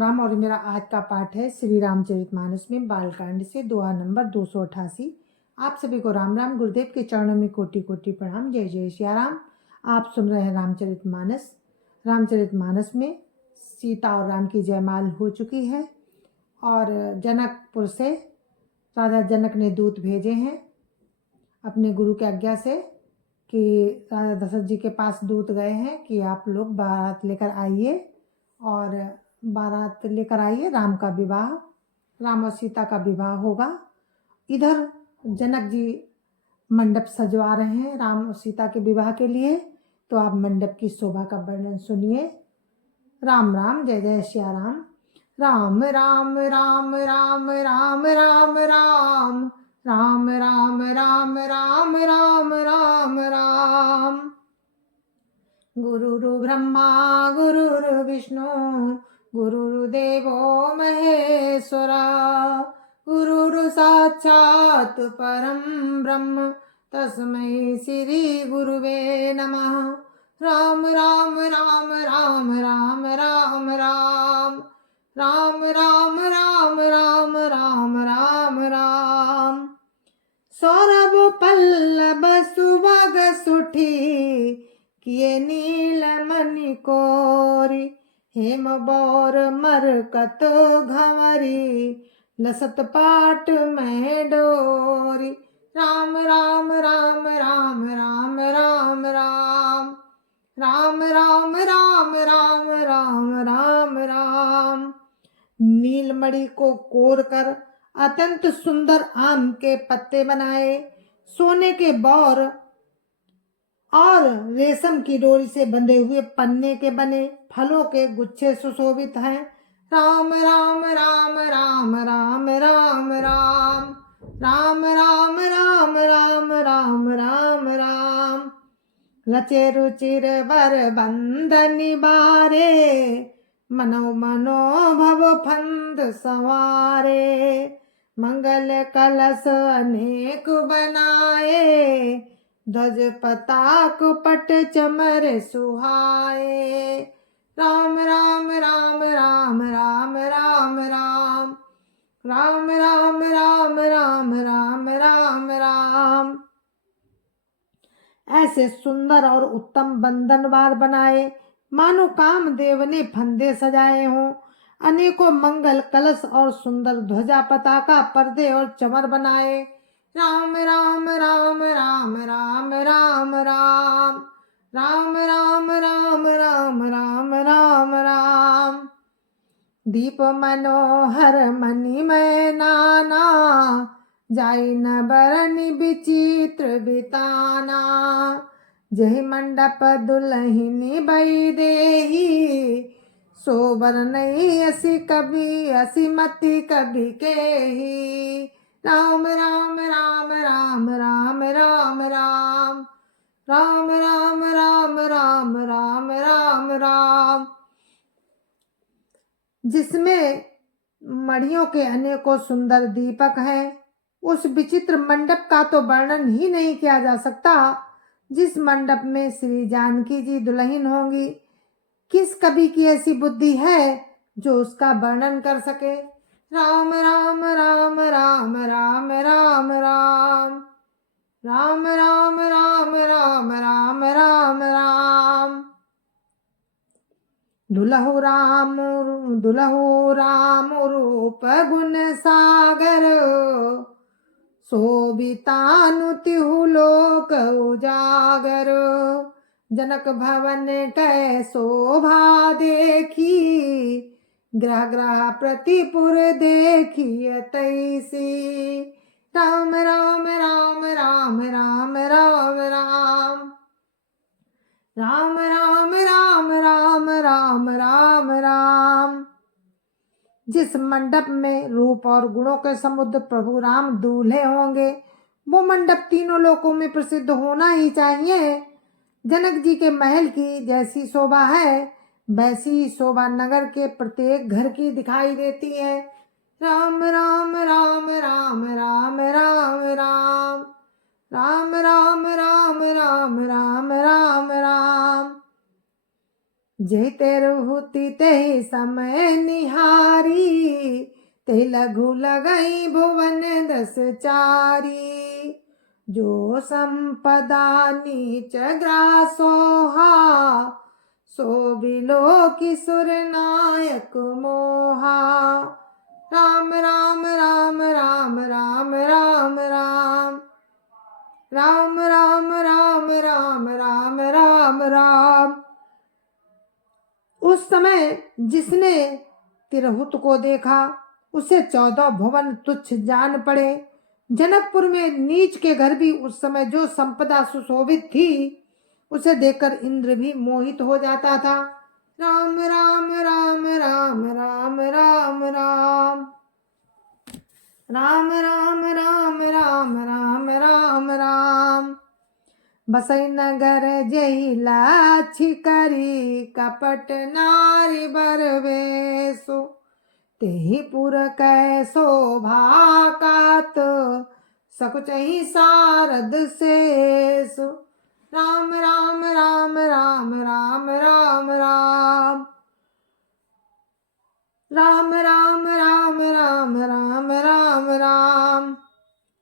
राम और मेरा आज का पाठ है श्री रामचरितमानस में बालकांड से दोहा नंबर 288। आप सभी को राम राम। गुरुदेव के चरणों में कोटि कोटि प्रणाम। जय जय सिया राम। आप सुन रहे हैं रामचरितमानस। रामचरितमानस में सीता और राम की जयमाल हो चुकी है और जनकपुर से राजा जनक ने दूत भेजे हैं अपने गुरु की आज्ञा से कि राजा दशरथ जी के पास दूत गए हैं कि आप लोग बारात लेकर आइए और बारात लेकर आइए। राम का विवाह, राम और सीता का विवाह होगा। इधर जनक जी मंडप सजवा रहे हैं राम और सीता के विवाह के लिए। तो आप मंडप की शोभा का वर्णन सुनिए। राम राम। जय जय सिया राम। राम राम राम राम राम राम राम राम राम राम राम राम राम राम। गुरुरु ब्रह्मा गुरुरु विष्णु गुरुर्देवो महेश्वरा गुरुरु साक्षात् परं ब्रह्म तस्मै श्री गुरुवे नमः। राम राम राम राम राम राम राम राम राम राम राम राम राम राम। सौरभ पल्लव सुभग सुठी किए नील मणि कोरी हेम बोर मरकत घंवरी लसत पाट में डोरी। राम राम राम राम राम राम राम राम राम राम राम राम राम राम। नीलमणि को कोर कर अत्यंत सुंदर आम के पत्ते बनाए, सोने के बौर और रेशम की डोरी से बंधे हुए पन्ने के बने फलों के गुच्छे सुशोभित हैं। राम राम राम राम राम राम राम राम राम राम राम राम राम राम। रचे रुचिर वर बंधनि बारे मनो मनो भव फंद संवारे मंगल कलश अनेक बनाए ध्वज पताक पट चमर सुहाए। राम राम राम राम राम राम राम राम राम राम राम राम राम राम। ऐसे सुंदर और उत्तम बंधनवार बनाए मानो कामदेव ने फंदे सजाए हों। अनेकों मंगल कलश और सुंदर ध्वजा पताका पर्दे और चमर बनाए। राम राम राम राम राम राम राम राम राम राम राम राम राम राम। दीप मनोहर मणिमय नाना जाई न बरनि विचित्र बिताना जहि मंडप दुल्हिनी बई देही सोबर नहीं असी कभी असी मति कभी केही। राम राम राम राम राम राम राम राम राम राम राम राम राम राम। जिसमें मणियों के अनेकों सुंदर दीपक हैं, उस विचित्र मंडप का तो वर्णन ही नहीं किया जा सकता जिस मंडप में श्री जानकी जी दुल्हन होंगी। किस कवि की ऐसी बुद्धि है जो उसका वर्णन कर सके। राम राम राम राम राम राम राम राम राम राम राम राम राम राम। दुलहु राम रूप गुण सागर शोभितानु तिहु लोक उजागर जनक भवन कै शोभा देखी ग्रह ग्रह प्रतिपुर देखिय तैसी। राम राम राम राम राम राम राम राम राम राम राम राम राम राम। जिस मंडप में रूप और गुणों के समुद्र प्रभु राम दूल्हे होंगे, वो मंडप तीनों लोकों में प्रसिद्ध होना ही चाहिए। जनक जी के महल की जैसी शोभा है वैसी शोभा नगर के प्रत्येक घर की दिखाई देती है। राम राम राम राम राम राम राम राम राम राम राम राम राम राम। जेहि तेरहुति तेहि समय निहारी, तेहि लघु लगई भुवन दस चारी। जो संपदा नीच ग्रासोहा, सो बिलो किशोर नायक मोहा। राम राम राम राम राम राम राम राम राम राम राम राम राम राम। उस समय जिसने तिरहुत को देखा, उसे 14 भुवन तुच्छ जान पड़े। जनकपुर में नीच के घर भी उस समय जो संपदा सुशोभित थी, उसे देखकर इंद्र भी मोहित हो जाता था। राम राम राम राम राम राम राम राम राम राम राम राम राम राम। बसई नगर जही लाछि करी, कपट नारी बर वेसो। तेहि पुर कै शोभा कात, सकुचहि सारद शेषु। राम राम राम राम राम राम राम राम राम राम राम राम राम राम।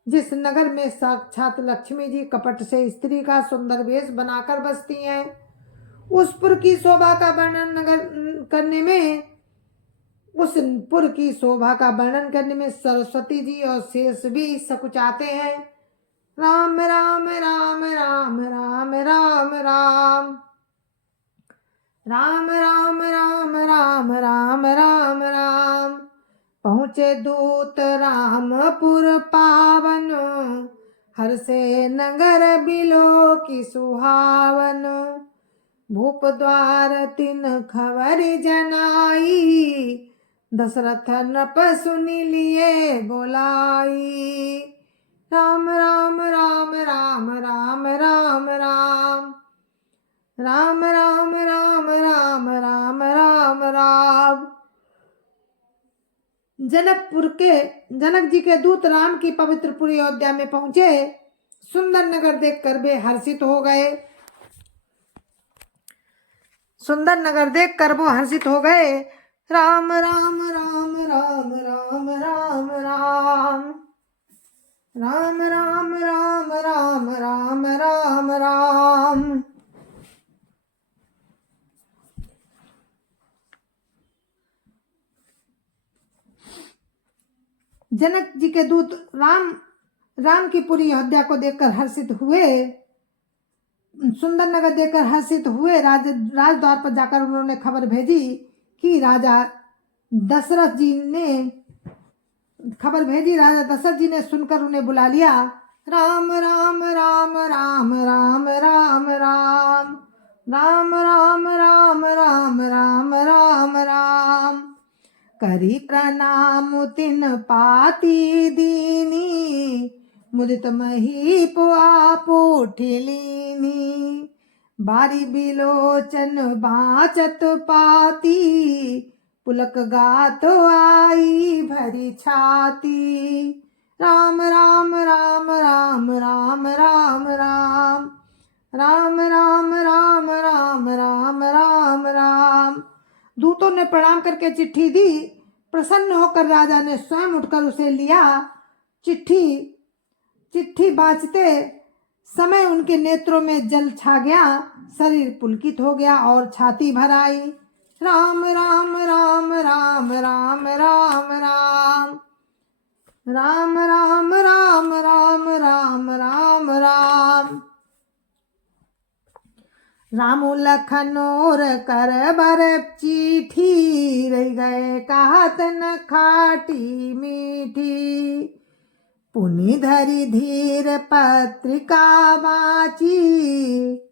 जिस नगर में साक्षात लक्ष्मी जी कपट से स्त्री का सुंदर वेश बनाकर बसती हैं, उस पुर की शोभा का वर्णन करने में उस पुर की शोभा का वर्णन करने में सरस्वती जी और शेष भी सकुचाते हैं। राम राम राम राम राम राम राम राम राम राम राम राम राम राम। पहुँचे दूत रामपुर पावन, हर से नगर बिलो की सुहावन। भूप द्वार तिन खबर जनाई, दशरथ नप सुनि लिए बोलाई। राम राम राम राम राम राम राम राम राम राम राम राम राम राम। जनक जी के दूत राम की पवित्र पुरी अयोध्या में पहुंचे। सुंदर नगर देखकर वे हर्षित हो गए। सुंदर नगर देखकर वो हर्षित हो गए। राम राम राम राम राम राम राम राम राम राम राम राम राम राम। जनक जी के दूत राम की पूरी अयोध्या को देखकर हर्षित हुए। सुंदर नगर देखकर हर्षित हुए। राजद्वार पर जाकर उन्होंने खबर भेजी कि राजा दशरथ जी ने सुनकर उन्हें बुला लिया। राम राम राम राम राम राम राम राम राम राम राम राम राम राम। करी प्रणाम तिन पाती दीनी, मुदित महीप आपोठिलीनी। बारी बिलोचन बाचत पाती, पुलक गात आई भरी छाती। राम राम राम राम राम राम राम राम राम राम राम राम राम राम। दूतों ने प्रणाम करके चिट्ठी दी। प्रसन्न होकर राजा ने स्वयं उठकर उसे लिया। चिट्ठी बाँचते समय उनके नेत्रों में जल छा गया, शरीर पुलकित हो गया और छाती भर आई। राम राम राम राम राम राम राम राम राम राम राम राम राम राम। राम लखन और कर बर चिट्ठी, रह गए कहत न खाटी मीठी। पुनि धरि धीर पत्रिका बाची,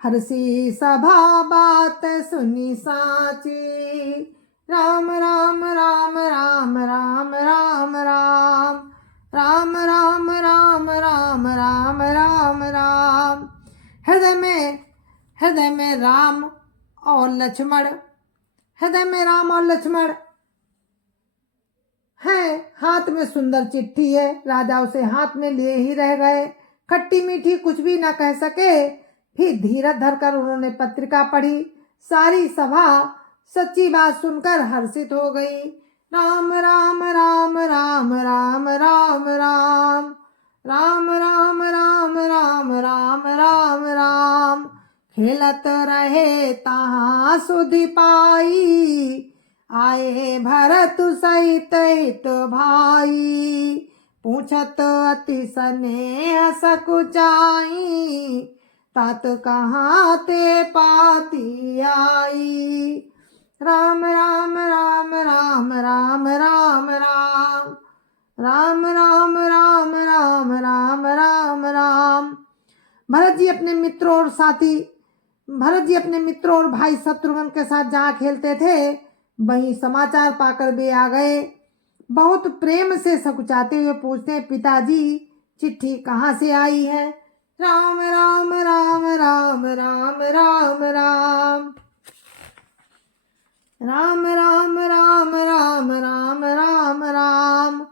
हर्षि सभा बात सुनि साची। राम राम राम राम राम राम राम राम राम राम राम राम राम राम। हृदय में राम और लक्ष्मण है। हाथ में सुंदर चिट्ठी है। राजा उसे हाथ में लिए ही रह गए। खट्टी मीठी कुछ भी ना कह सके। फिर धीरज धरकर उन्होंने पत्रिका पढ़ी। सारी सभा सच्ची बात सुनकर हर्षित हो गई। राम राम राम राम राम राम राम राम राम राम राम राम राम राम खेलत रहे तहाँ सुधि पाई, आए भरत सहित हित भाई। पूछत अति स्नेह सकुचाई, तात कहाँ ते पाती आई। राम राम राम राम राम राम राम राम राम राम राम राम राम राम। भरत जी अपने मित्रों और भाई शत्रुघ्न के साथ जहाँ खेलते थे वहीं समाचार पाकर वे आ गए। बहुत प्रेम से सकुचाते हुए पूछते हैं, पिताजी चिट्ठी कहाँ से आई है। राम राम राम राम राम राम राम राम राम राम राम राम राम राम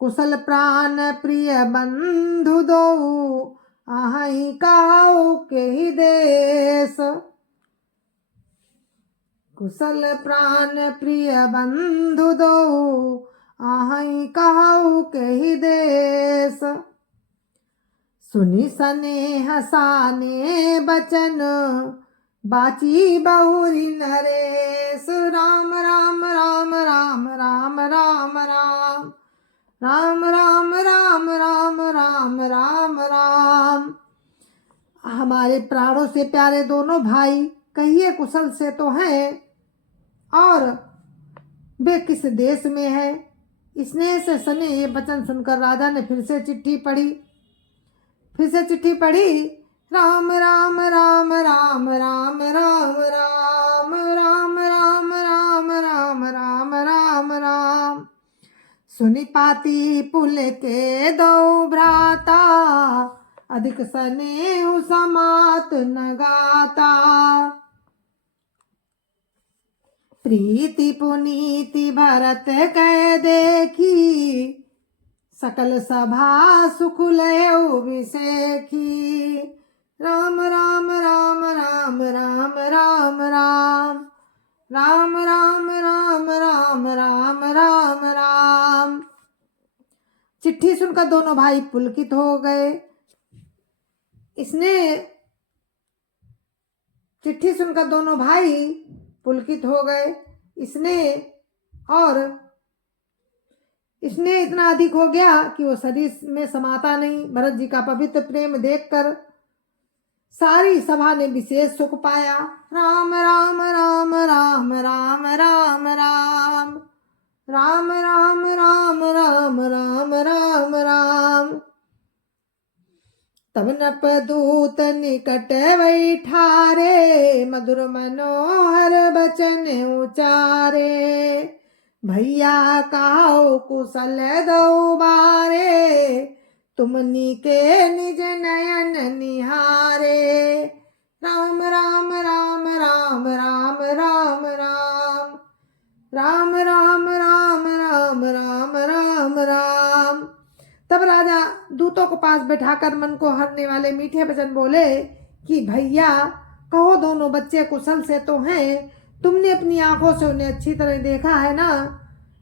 कुशल प्राण प्रिय बंधु दो, आहै कहु के देश। कुशल प्राण प्रिय बंधु दो, आहै कहु के देश। सुनि स्नेह साने बचन, बाची बहुरी नरेश। राम राम राम राम राम राम राम राम राम राम राम राम राम राम। हमारे प्राणों से प्यारे दोनों भाई कहिए कुशल से तो हैं, और वे किस देश में है। स्नेह से सने ये वचन सुनकर राजा ने फिर से चिट्ठी पढ़ी। राम राम राम राम राम राम राम राम राम राम राम राम राम राम। सुनि पाती पुल के दो भ्राता, अधिक स्नेह समात न गाता। प्रीति पुनीति भरत कह देखी, सकल सभा सुख लयो विसेखी। राम राम राम राम राम राम राम राम राम राम राम राम राम राम। चिट्ठी सुनकर दोनों भाई पुलकित हो गए। इसने इतना अधिक हो गया कि वो शरीर में समाता नहीं। भरत जी का पवित्र प्रेम देखकर सारी सभा ने विशेष सुख पाया। राम राम राम राम राम राम राम राम राम राम राम राम राम राम। तब नपदूत निकट बैठारे, मधुर मनोहर बचन उचारे। भैया काहु कुशल दो बारे, तुमनी के निज नयन निहारे। राम राम राम राम राम राम राम राम राम राम राम राम राम राम। तब राजा दूतों को पास बैठाकर मन को हरने वाले मीठे वचन बोले कि भैया कहो दोनों बच्चे कुशल से तो हैं, तुमने अपनी आंखों से उन्हें अच्छी तरह देखा है ना।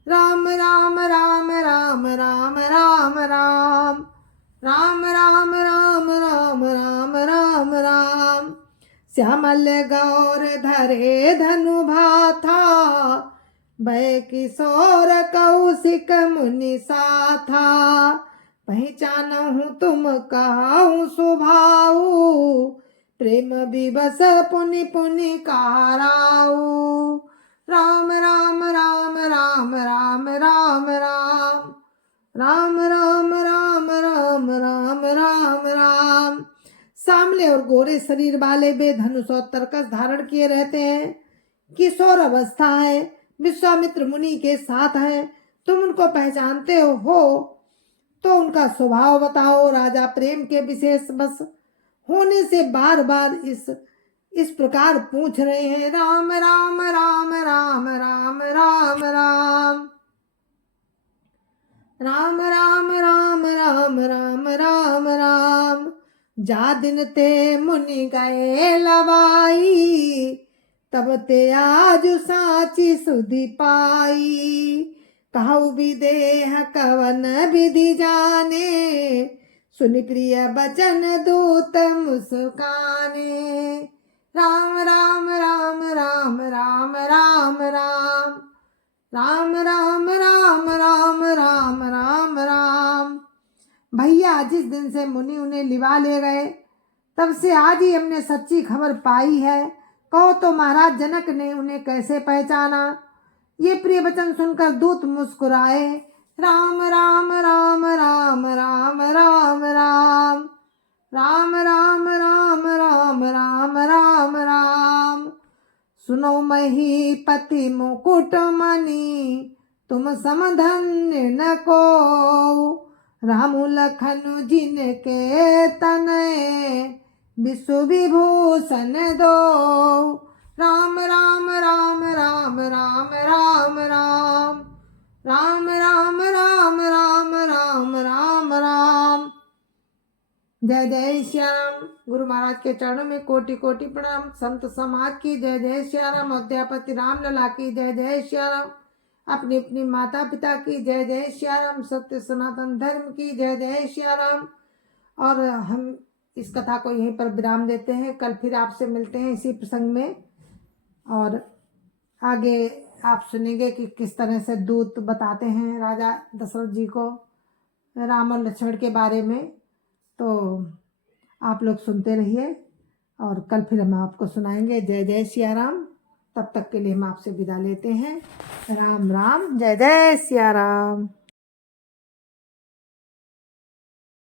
राम राम राम राम राम राम राम राम राम राम राम राम राम राम। श्यामल गौर धरे धनु भाथा, भय किशोर कौशिक मुनि साथा। पहचानहु तुम कहूँ स्वभाव, प्रेम विवश पुनि पुनि कारऊ। राम राम राम राम राम राम राम राम राम राम राम राम राम राम। सांवले और गोरे शरीर वाले वे धनुष और तरकस धारण किए रहते हैं। किशोर अवस्था है, विश्वामित्र मुनि के साथ हैं। तुम उनको पहचानते हो तो उनका स्वभाव बताओ। राजा प्रेम के विशेष बस होने से बार बार इस प्रकार पूछ रहे हैं। राम राम राम राम राम राम राम राम राम राम राम राम राम राम। जा दिन ते मुनि गए लवाई, तब ते आज साची सुधि पाई। कहु विदेह कवन विधि जाने, सुनि प्रिय बचन दूत मुस्काने। राम राम राम राम राम राम राम राम राम राम राम राम राम राम। भैया जिस दिन से मुनि उन्हें लिवा ले गए, तब से आज ही हमने सच्ची खबर पाई है। कहो तो महाराज जनक ने उन्हें कैसे पहचाना। ये प्रिय वचन सुनकर दूत मुस्कुराए। राम राम राम राम राम राम राम राम राम राम राम राम राम राम। सुनो महीपति मुकुट मणि, तुम समधन्य न को। राम लखन जिनके तनय, विश्व विभूषण दो। राम राम राम राम राम राम राम राम राम राम राम राम राम राम। जय जय श्याम। गुरु महाराज के चरणों में कोटि कोटि प्रणाम। संत समाज की जय जय श्याम। अयोध्यापति राम लला की जय जय श्याम। अपनी अपनी माता पिता की जय जय श्याम। सत्य सनातन धर्म की जय जय श्याम। और हम इस कथा को यहीं पर विराम देते हैं। कल फिर आपसे मिलते हैं इसी प्रसंग में, और आगे आप सुनेंगे कि किस तरह से दूत बताते हैं राजा दशरथ जी को राम और लक्ष्मण के बारे में। तो आप लोग सुनते रहिए, और कल फिर हम आपको सुनाएंगे। जय जय सिया राम। तब तक के लिए हम आपसे विदा लेते हैं। राम राम। जय जय सिया राम।